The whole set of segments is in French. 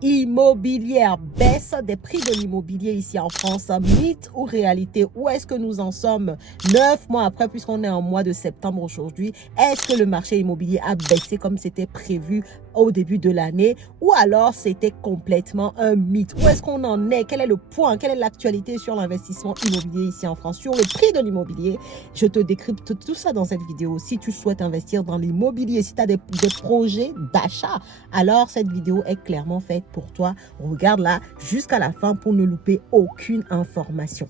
immobilière, baisse des prix de l'immobilier ici en France, mythe ou réalité? Où est-ce que nous en sommes 9 mois après, puisqu'on est en mois de septembre aujourd'hui? Est-ce que le marché immobilier a baissé comme c'était prévu au début de l'année, ou alors c'était complètement un mythe? Où est-ce qu'on en est? Quel est le point? Quelle est l'actualité sur l'investissement immobilier ici en France, sur le prix de l'immobilier? Je te décrypte tout ça dans cette vidéo. Si tu souhaites investir dans l'immobilier, si tu as des projets d'achat, alors cette vidéo est clairement faite pour toi. Regarde-la jusqu'à la fin pour ne louper aucune information.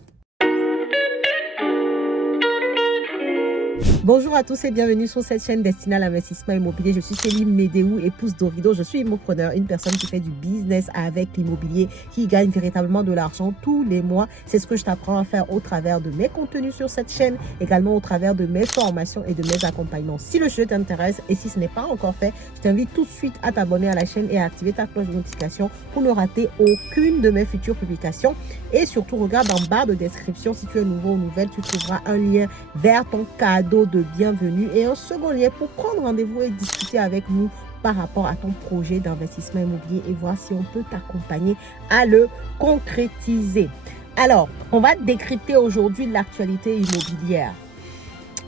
Bonjour à tous et bienvenue sur cette chaîne destinée à l'investissement immobilier. Je suis Céline Médéou, épouse d'Orido. Je suis immopreneur, une personne qui fait du business avec l'immobilier, qui gagne véritablement de l'argent tous les mois. C'est ce que je t'apprends à faire au travers de mes contenus sur cette chaîne, également au travers de mes formations et de mes accompagnements. Si le jeu t'intéresse et si ce n'est pas encore fait, je t'invite tout de suite à t'abonner à la chaîne et à activer ta cloche de notification pour ne rater aucune de mes futures publications. Et surtout, regarde en barre de description, si tu es nouveau ou nouvelle, tu trouveras un lien vers ton cadeau de bienvenue et un second lien pour prendre rendez-vous et discuter avec nous par rapport à ton projet d'investissement immobilier et voir si on peut t'accompagner à le concrétiser. Alors, on va décrypter aujourd'hui l'actualité immobilière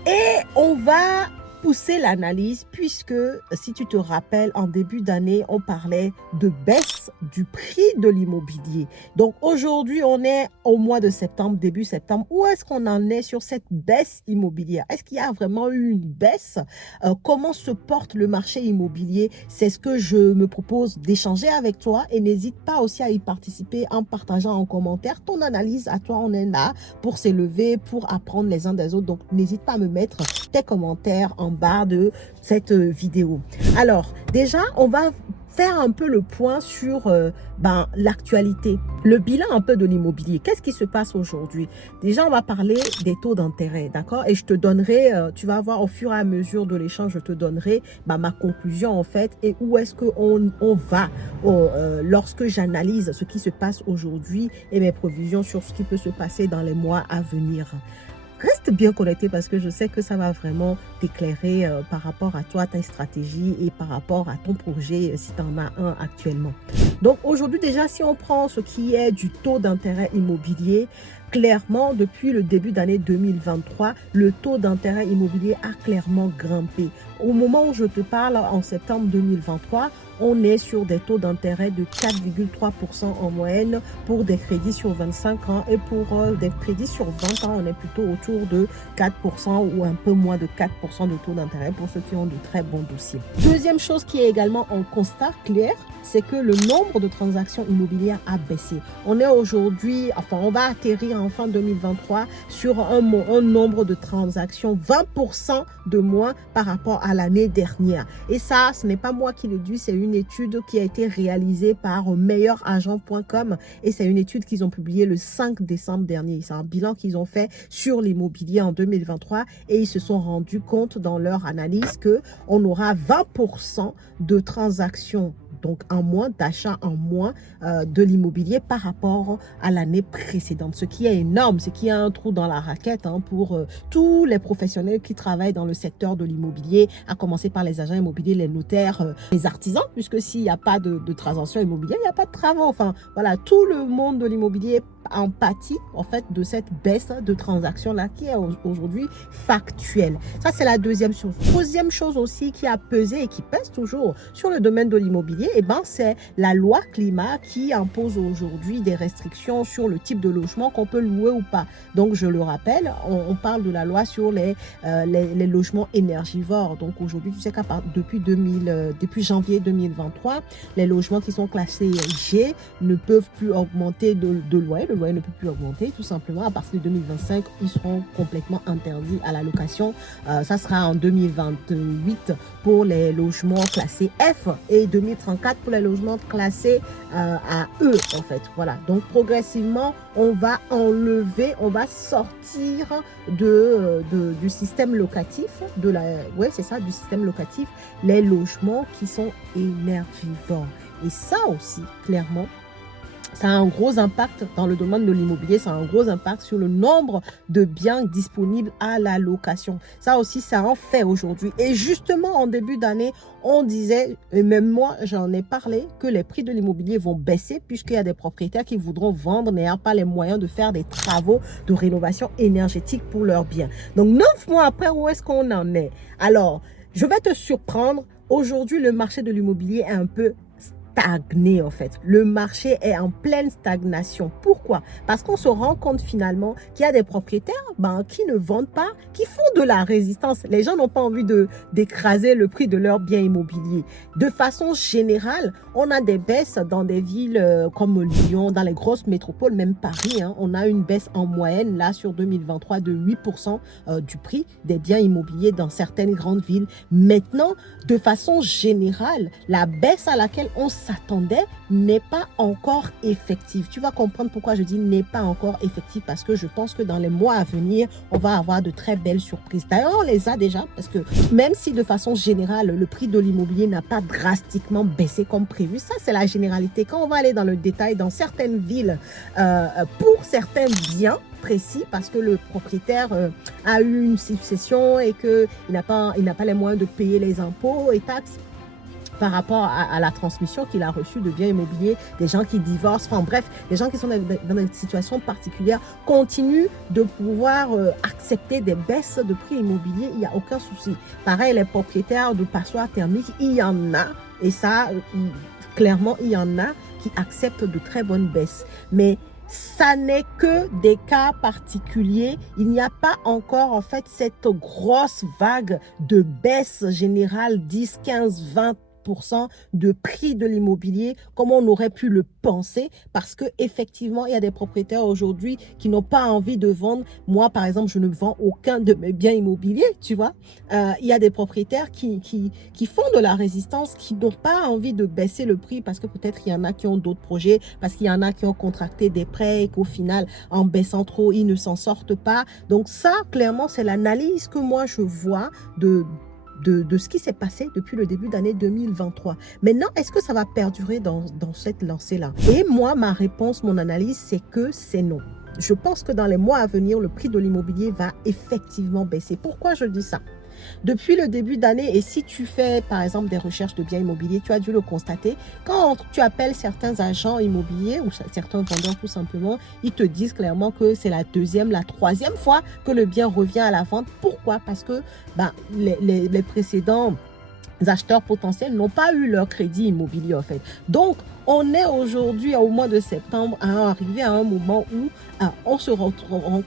et on va pousser l'analyse, puisque si tu te rappelles, en début d'année, on parlait de baisse du prix de l'immobilier. Donc aujourd'hui, on est au mois de septembre, début septembre. Où est-ce qu'on en est sur cette baisse immobilière? Est-ce qu'il y a vraiment eu une baisse? Comment se porte le marché immobilier? C'est ce que je me propose d'échanger avec toi, et n'hésite pas aussi à y participer en partageant en commentaire ton analyse. À toi, on est là pour s'élever, pour apprendre les uns des autres. Donc n'hésite pas à me mettre tes commentaires en barre de cette vidéo. Alors déjà, on va faire un peu le point sur l'actualité, le bilan un peu de l'immobilier. Qu'est-ce qui se passe aujourd'hui? Déjà, on va parler des taux d'intérêt, d'accord? Et je te donnerai, tu vas voir au fur et à mesure de l'échange, je te donnerai ma conclusion en fait, et où est-ce qu'on va lorsque j'analyse ce qui se passe aujourd'hui et mes prévisions sur ce qui peut se passer dans les mois à venir. Reste bien connecté parce que je sais que ça va vraiment t'éclairer par rapport à toi, ta stratégie et par rapport à ton projet si tu en as un actuellement. Donc aujourd'hui déjà, si on prend ce qui est du taux d'intérêt immobilier, clairement depuis le début d'année 2023, le taux d'intérêt immobilier a clairement grimpé. Au moment où je te parle, en septembre 2023, on est sur des taux d'intérêt de 4,3% en moyenne pour des crédits sur 25 ans, et pour des crédits sur 20 ans, on est plutôt autour de 4% ou un peu moins de 4% de taux d'intérêt pour ceux qui ont de très bons dossiers. Deuxième chose qui est également en constat clair, c'est que le nombre de transactions immobilières a baissé. On est aujourd'hui, on va atterrir en fin 2023 sur un nombre de transactions 20% de moins par rapport à l'année dernière. Et ça, ce n'est pas moi qui le dis, c'est une étude qui a été réalisée par meilleuragent.com, et c'est une étude qu'ils ont publiée le 5 décembre dernier. C'est un bilan qu'ils ont fait sur l'immobilier en 2023, et ils se sont rendus compte dans leur analyse que on aura 20% de transactions, donc en moins, d'achat en moins de l'immobilier par rapport à l'année précédente, ce qui est énorme, ce qui a un trou dans la raquette pour tous les professionnels qui travaillent dans le secteur de l'immobilier, à commencer par les agents immobiliers, les notaires, les artisans, puisque s'il n'y a pas de transaction immobilière, il n'y a pas de travaux. Enfin voilà, tout le monde de l'immobilier en pâtit en fait de cette baisse de transactions là qui est aujourd'hui factuelle. Ça, c'est la deuxième chose. Troisième chose aussi qui a pesé et qui pèse toujours sur le domaine de l'immobilier, c'est la loi climat qui impose aujourd'hui des restrictions sur le type de logement qu'on peut louer ou pas. Donc je le rappelle, on parle de la loi sur les logements énergivores. Donc aujourd'hui, tu sais qu'à depuis janvier 2023, les logements qui sont classés G ne peuvent plus augmenter de loyer. Le loyer ne peut plus augmenter, tout simplement. À partir de 2025, ils seront complètement interdits à la location. Ça sera en 2028 pour les logements classés F et 2034 pour les logements classés à E en fait. Voilà, donc progressivement on va enlever, on va sortir du système locatif, du système locatif, les logements qui sont énergivores. Et ça aussi, clairement, ça a un gros impact dans le domaine de l'immobilier, ça a un gros impact sur le nombre de biens disponibles à la location. Ça aussi, c'est un fait aujourd'hui. Et justement, en début d'année, on disait, et même moi, j'en ai parlé, que les prix de l'immobilier vont baisser puisqu'il y a des propriétaires qui voudront vendre n'ayant pas les moyens de faire des travaux de rénovation énergétique pour leurs biens. Donc, 9 mois après, où est-ce qu'on en est? Alors, je vais te surprendre. Aujourd'hui, le marché de l'immobilier est un peu stagné en fait. Le marché est en pleine stagnation. Pourquoi? Parce qu'on se rend compte finalement qu'il y a des propriétaires qui ne vendent pas, qui font de la résistance. Les gens n'ont pas envie d'écraser le prix de leurs biens immobiliers. De façon générale, on a des baisses dans des villes comme Lyon, dans les grosses métropoles, même Paris. On a une baisse en moyenne là sur 2023 de 8% du prix des biens immobiliers dans certaines grandes villes. Maintenant, de façon générale, la baisse à laquelle on s'attendait n'est pas encore effective. Tu vas comprendre pourquoi je dis n'est pas encore effective, parce que je pense que dans les mois à venir, on va avoir de très belles surprises. D'ailleurs, on les a déjà, parce que même si de façon générale, le prix de l'immobilier n'a pas drastiquement baissé comme prévu, ça c'est la généralité. Quand on va aller dans le détail, dans certaines villes, pour certains biens précis, parce que le propriétaire a eu une succession et qu'il n'a pas les moyens de payer les impôts et taxes, par rapport à la transmission qu'il a reçue de biens immobiliers, des gens qui divorcent, enfin bref, des gens qui sont dans des situations particulières continuent de pouvoir accepter des baisses de prix immobiliers, il n'y a aucun souci. Pareil, les propriétaires de passoires thermiques, il y en a, et ça, clairement, il y en a qui acceptent de très bonnes baisses. Mais ça n'est que des cas particuliers. Il n'y a pas encore en fait cette grosse vague de baisse générale 10, 15, 20% de prix de l'immobilier comme on aurait pu le penser, parce que effectivement il y a des propriétaires aujourd'hui qui n'ont pas envie de vendre. Moi par exemple, je ne vends aucun de mes biens immobiliers, tu vois. Il y a des propriétaires qui font de la résistance, qui n'ont pas envie de baisser le prix parce que peut-être il y en a qui ont d'autres projets, parce qu'il y en a qui ont contracté des prêts et qu'au final en baissant trop ils ne s'en sortent pas. Donc ça clairement c'est l'analyse que moi je vois de ce qui s'est passé depuis le début d'année 2023. Maintenant, est-ce que ça va perdurer dans cette lancée-là? Et moi, ma réponse, mon analyse, c'est que c'est non. Je pense que dans les mois à venir, le prix de l'immobilier va effectivement baisser. Pourquoi je dis ça? Depuis le début d'année, et si tu fais par exemple des recherches de biens immobiliers, tu as dû le constater, quand tu appelles certains agents immobiliers ou certains vendeurs tout simplement, ils te disent clairement que c'est la deuxième, la troisième fois que le bien revient à la vente. Pourquoi? Parce que les précédents acheteurs potentiels n'ont pas eu leur crédit immobilier en fait. Donc, on est aujourd'hui au mois de septembre arrivé à un moment où on se rend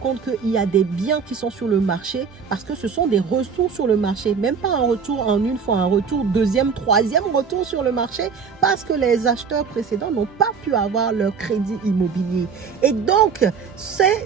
compte qu'il y a des biens qui sont sur le marché parce que ce sont des retours sur le marché. Même pas un retour en une fois, un retour deuxième, troisième retour sur le marché parce que les acheteurs précédents n'ont pas pu avoir leur crédit immobilier. Et donc, ces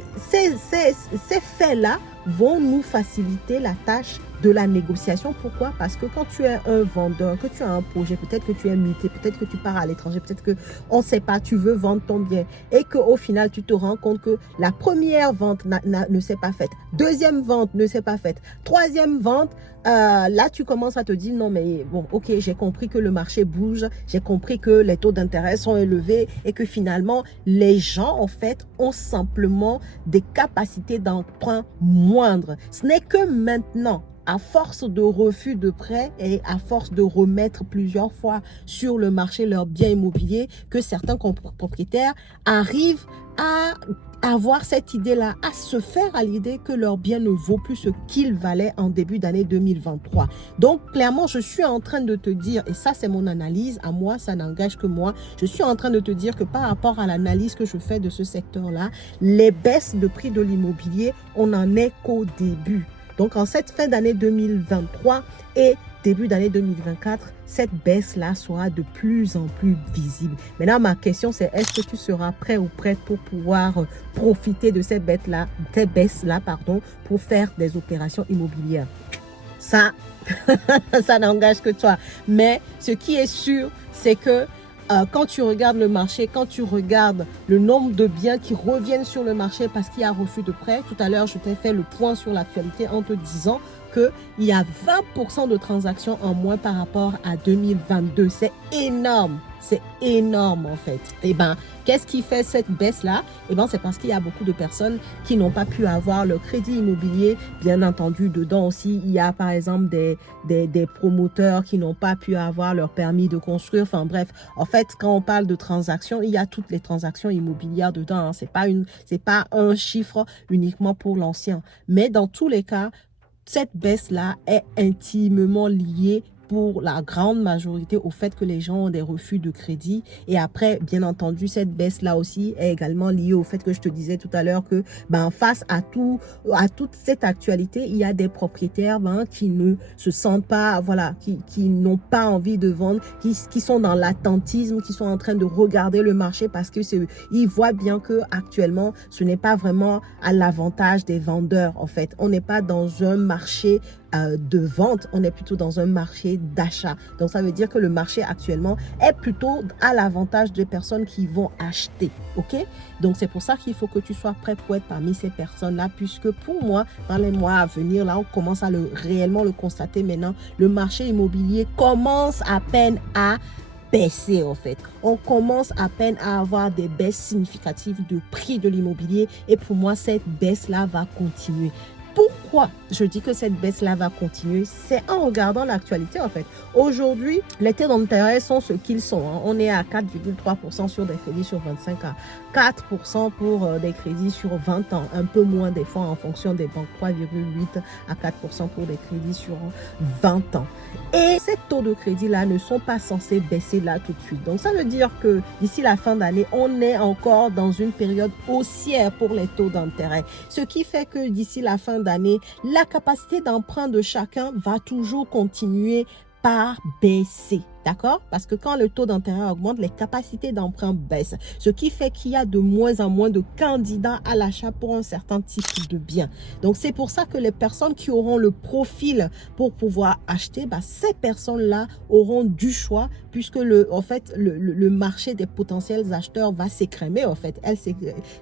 faits-là vont nous faciliter la tâche de la négociation. Pourquoi? Parce que quand tu es un vendeur, que tu as un projet, peut-être que tu es muté, peut-être que tu pars à l'étranger, peut-être que on ne sait pas, tu veux vendre ton bien et qu'au final tu te rends compte que la première vente ne s'est pas faite, deuxième vente ne s'est pas faite, troisième vente, là tu commences à te dire non mais bon ok, j'ai compris que le marché bouge, j'ai compris que les taux d'intérêt sont élevés et que finalement les gens en fait ont simplement des capacités d'emprunt moindres. Ce n'est que maintenant, à force de refus de prêt et à force de remettre plusieurs fois sur le marché leurs biens immobiliers, que certains propriétaires arrivent à avoir cette idée-là, à se faire à l'idée que leur bien ne vaut plus ce qu'il valait en début d'année 2023. Donc, clairement, je suis en train de te dire, et ça c'est mon analyse, à moi, ça n'engage que moi, je suis en train de te dire que par rapport à l'analyse que je fais de ce secteur-là, les baisses de prix de l'immobilier, on n'en est qu'au début. Donc, en cette fin d'année 2023 et début d'année 2024, cette baisse-là sera de plus en plus visible. Maintenant, ma question, c'est est-ce que tu seras prêt ou prête pour pouvoir profiter de ces baisses-là, pour faire des opérations immobilières? Ça, ça n'engage que toi. Mais ce qui est sûr, c'est que quand tu regardes le marché, quand tu regardes le nombre de biens qui reviennent sur le marché parce qu'il y a refus de prêt, tout à l'heure, je t'ai fait le point sur l'actualité en te disant qu'il y a 20% de transactions en moins par rapport à 2022. C'est énorme. C'est énorme en fait. Et ben, qu'est-ce qui fait cette baisse-là? Et ben, c'est parce qu'il y a beaucoup de personnes qui n'ont pas pu avoir le crédit immobilier. Bien entendu, dedans aussi, il y a par exemple des promoteurs qui n'ont pas pu avoir leur permis de construire. Enfin bref, en fait, quand on parle de transactions, il y a toutes les transactions immobilières dedans. Hein. C'est pas un chiffre uniquement pour l'ancien. Mais dans tous les cas, cette baisse-là est intimement liée pour la grande majorité au fait que les gens ont des refus de crédit. Et après, bien entendu, cette baisse-là aussi est également liée au fait que je te disais tout à l'heure que face à toute cette actualité, il y a des propriétaires qui ne se sentent pas, voilà, qui n'ont pas envie de vendre, qui sont dans l'attentisme, qui sont en train de regarder le marché parce que ils voient bien que actuellement, ce n'est pas vraiment à l'avantage des vendeurs en fait. On n'est pas dans un marché de vente, on est plutôt dans un marché d'achat. Donc ça veut dire que le marché actuellement est plutôt à l'avantage des personnes qui vont acheter. Ok? Donc c'est pour ça qu'il faut que tu sois prêt pour être parmi ces personnes-là, puisque pour moi, dans les mois à venir, là on commence à réellement le constater maintenant, le marché immobilier commence à peine à baisser en fait. On commence à peine à avoir des baisses significatives de prix de l'immobilier et pour moi cette baisse-là va continuer. Pourquoi je dis que cette baisse-là va continuer? C'est en regardant l'actualité en fait. Aujourd'hui, les taux d'intérêt sont ce qu'ils sont. Hein. On est à 4,3% sur des crédits sur 25 ans, 4% pour des crédits sur 20 ans, un peu moins des fois en fonction des banques, 3,8 à 4% pour des crédits sur 20 ans. Et ces taux de crédit-là ne sont pas censés baisser là tout de suite. Donc ça veut dire que d'ici la fin d'année, on est encore dans une période haussière pour les taux d'intérêt. Ce qui fait que d'ici la fin d'année, la capacité d'emprunt de chacun va toujours continuer par baisser. D'accord? Parce que quand le taux d'intérêt augmente, les capacités d'emprunt baissent. Ce qui fait qu'il y a de moins en moins de candidats à l'achat pour un certain type de bien. Donc, c'est pour ça que les personnes qui auront le profil pour pouvoir acheter, ces personnes-là auront du choix puisque le marché des potentiels acheteurs va s'écrémer. En fait,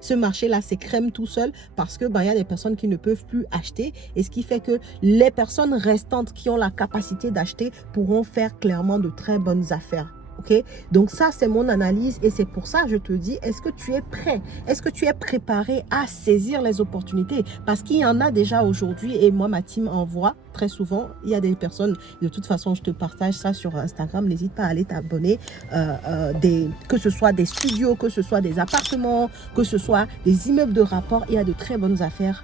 ce marché-là s'écrème tout seul parce que il y a des personnes qui ne peuvent plus acheter. Et ce qui fait que les personnes restantes qui ont la capacité d'acheter pourront faire clairement de très bonnes affaires. Ok? Donc ça, c'est mon analyse et c'est pour ça que je te dis, est-ce que tu es prêt? Est-ce que tu es préparé à saisir les opportunités? Parce qu'il y en a déjà aujourd'hui et moi, ma team en voit très souvent. Il y a des personnes, de toute façon, je te partage ça sur Instagram. N'hésite pas à aller t'abonner. Que ce soit des studios, que ce soit des appartements, que ce soit des immeubles de rapport, il y a de très bonnes affaires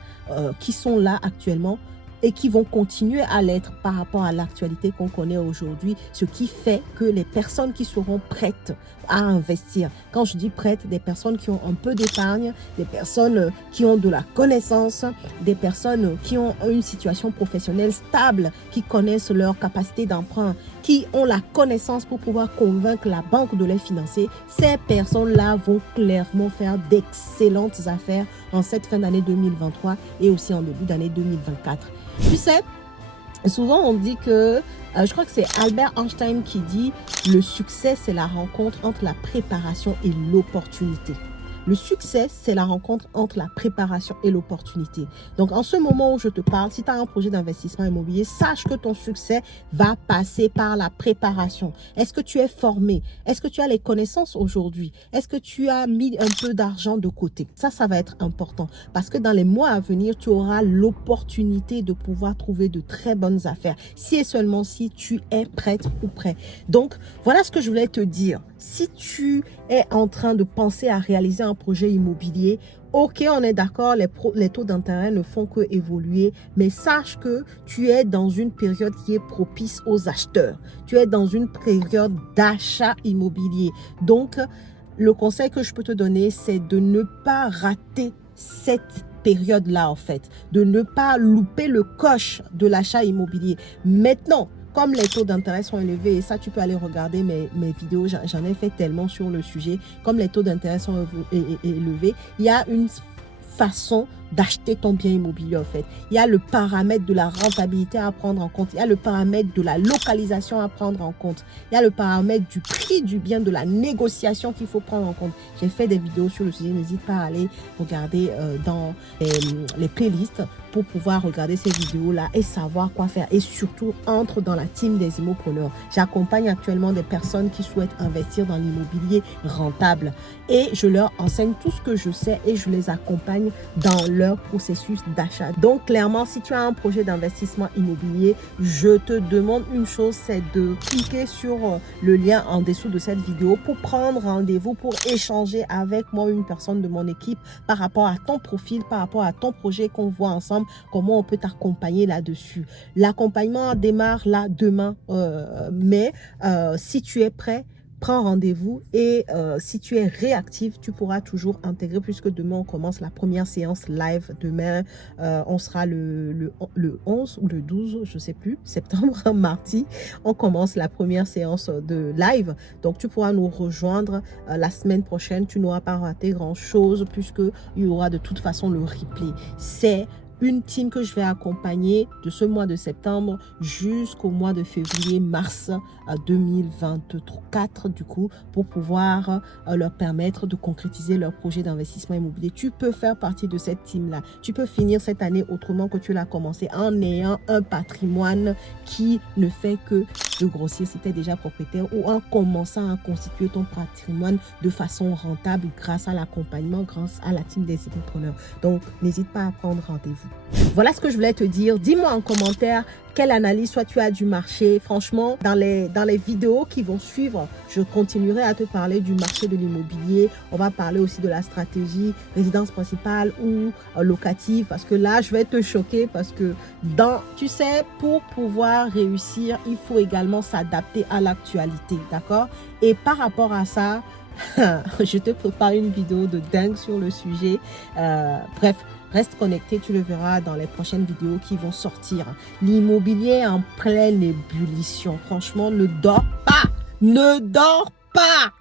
qui sont là actuellement et qui vont continuer à l'être par rapport à l'actualité qu'on connaît aujourd'hui, ce qui fait que les personnes qui seront prêtes à investir, quand je dis prêtes, des personnes qui ont un peu d'épargne, des personnes qui ont de la connaissance, des personnes qui ont une situation professionnelle stable, qui connaissent leur capacité d'emprunt, qui ont la connaissance pour pouvoir convaincre la banque de les financer, ces personnes-là vont clairement faire d'excellentes affaires en cette fin d'année 2023 et aussi en début d'année 2024. Tu sais, souvent on dit que, je crois que c'est Albert Einstein qui dit « Le succès, c'est la rencontre entre la préparation et l'opportunité ». Le succès, c'est la rencontre entre la préparation et l'opportunité. Donc, en ce moment où je te parle, si tu as un projet d'investissement immobilier, sache que ton succès va passer par la préparation. Est-ce que tu es formé? Est-ce que tu as les connaissances aujourd'hui? Est-ce que tu as mis un peu d'argent de côté? Ça va être important parce que dans les mois à venir, tu auras l'opportunité de pouvoir trouver de très bonnes affaires si et seulement si tu es prête ou prêt. Donc, voilà ce que je voulais te dire. Si tu es en train de penser à réaliser un projet immobilier, ok, on est d'accord, les taux d'intérêt ne font que évoluer, mais sache que tu es dans une période qui est propice aux acheteurs. Tu es dans une période d'achat immobilier. Donc, le conseil que je peux te donner, c'est de ne pas rater cette période-là, en fait. De ne pas louper le coche de l'achat immobilier. Maintenant, comme les taux d'intérêt sont élevés, et ça tu peux aller regarder mes vidéos, j'en ai fait tellement sur le sujet, comme les taux d'intérêt sont élevés, il y a une façon d'acheter ton bien immobilier en fait. Il y a le paramètre de la rentabilité à prendre en compte. Il y a le paramètre de la localisation à prendre en compte. Il y a le paramètre du prix du bien, de la négociation qu'il faut prendre en compte. J'ai fait des vidéos sur le sujet. N'hésite pas à aller regarder dans les playlists pour pouvoir regarder ces vidéos-là et savoir quoi faire. Et surtout, entre dans la team des immopreneurs. J'accompagne actuellement des personnes qui souhaitent investir dans l'immobilier rentable. Et je leur enseigne tout ce que je sais et je les accompagne dans leur processus d'achat. Donc, clairement, si tu as un projet d'investissement immobilier, je te demande une chose, c'est de cliquer sur le lien en dessous de cette vidéo pour prendre rendez-vous, pour échanger avec moi, une personne de mon équipe, par rapport à ton profil, par rapport à ton projet, qu'on voit ensemble comment on peut t'accompagner là-dessus. L'accompagnement démarre là demain, mais si tu es prêt, prends rendez-vous et si tu es réactif, tu pourras toujours intégrer, puisque demain on commence la première séance live. Demain, on sera le 11 ou le 12, je ne sais plus, septembre, mardi. On commence la première séance de live. Donc, tu pourras nous rejoindre la semaine prochaine. Tu n'auras pas raté grand-chose puisqu'il y aura de toute façon le replay. C'est une team que je vais accompagner de ce mois de septembre jusqu'au mois de février-mars 2024 du coup, pour pouvoir leur permettre de concrétiser leur projet d'investissement immobilier. Tu peux faire partie de cette team-là. Tu peux finir cette année autrement que tu l'as commencé, en ayant un patrimoine qui ne fait que de grossir si tu es déjà propriétaire, ou en commençant à constituer ton patrimoine de façon rentable grâce à l'accompagnement, grâce à la team des immopreneurs. Donc, n'hésite pas à prendre rendez-vous. Voilà ce que je voulais te dire. Dis-moi en commentaire quelle analyse soit tu as du marché. Franchement, dans les vidéos qui vont suivre, je continuerai à te parler du marché de l'immobilier. On va parler aussi de la stratégie résidence principale ou locative, parce que là, je vais te choquer parce que tu sais, pour pouvoir réussir, il faut également s'adapter à l'actualité, d'accord? Et par rapport à ça, je te prépare une vidéo de dingue sur le sujet. Bref, reste connecté, tu le verras dans les prochaines vidéos qui vont sortir. L'immobilier est en pleine ébullition. Franchement, ne dors pas. Ne dors pas.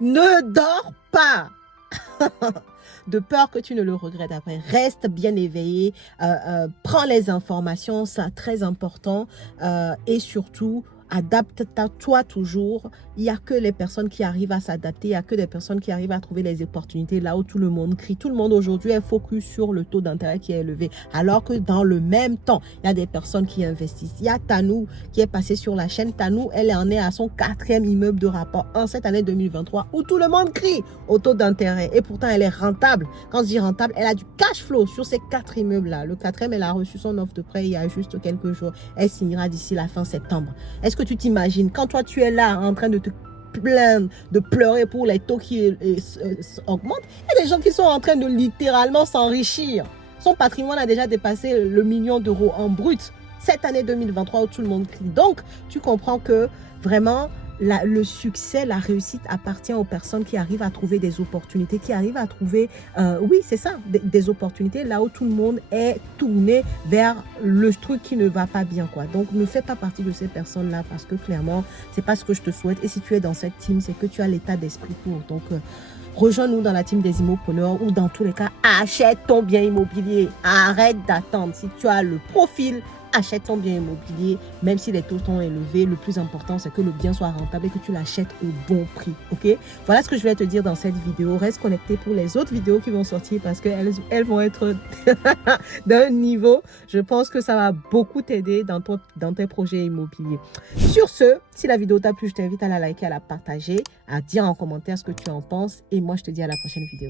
Ne dors pas. De peur que tu ne le regrettes après. Reste bien éveillé. Prends les informations, c'est très important. Et surtout, adapte-toi toujours. Il n'y a que les personnes qui arrivent à s'adapter, il n'y a que des personnes qui arrivent à trouver les opportunités là où tout le monde crie. Tout le monde aujourd'hui est focus sur le taux d'intérêt qui est élevé, alors que dans le même temps, il y a des personnes qui investissent. Il y a Tanou qui est passée sur la chaîne. Tanou, elle en est à son 4e immeuble de rapport en cette année 2023, où tout le monde crie au taux d'intérêt. Et pourtant, elle est rentable. Quand je dis rentable, elle a du cash flow sur ces 4 immeubles-là. Le 4e, elle a reçu son offre de prêt il y a juste quelques jours. Elle signera d'ici la fin septembre. Est-ce que tu t'imagines, quand toi tu es là en train de te plaindre, de pleurer pour les taux qui augmentent, il y a des gens qui sont en train de littéralement s'enrichir. Son patrimoine a déjà dépassé le 1 million d'euros en brut cette année 2023 où tout le monde crie. Donc, tu comprends que vraiment, le succès, la réussite appartient aux personnes qui arrivent à trouver des opportunités, qui arrivent à trouver, oui, c'est ça, des opportunités là où tout le monde est tourné vers le truc qui ne va pas bien, quoi. Donc, ne fais pas partie de ces personnes-là parce que clairement, c'est pas ce que je te souhaite. Et si tu es dans cette team, c'est que tu as l'état d'esprit pour. Donc, rejoins-nous dans la team des immopreneurs, ou dans tous les cas, achète ton bien immobilier. Arrête d'attendre. Si tu as le profil, achète ton bien immobilier, même si les taux sont élevés. Le plus important, c'est que le bien soit rentable et que tu l'achètes au bon prix. Ok? Voilà ce que je vais te dire dans cette vidéo. Reste connecté pour les autres vidéos qui vont sortir parce qu'elles vont être d'un niveau. Je pense que ça va beaucoup t'aider dans tes projets immobiliers. Sur ce, si la vidéo t'a plu, je t'invite à la liker, à la partager, à dire en commentaire ce que tu en penses. Et moi, je te dis à la prochaine vidéo.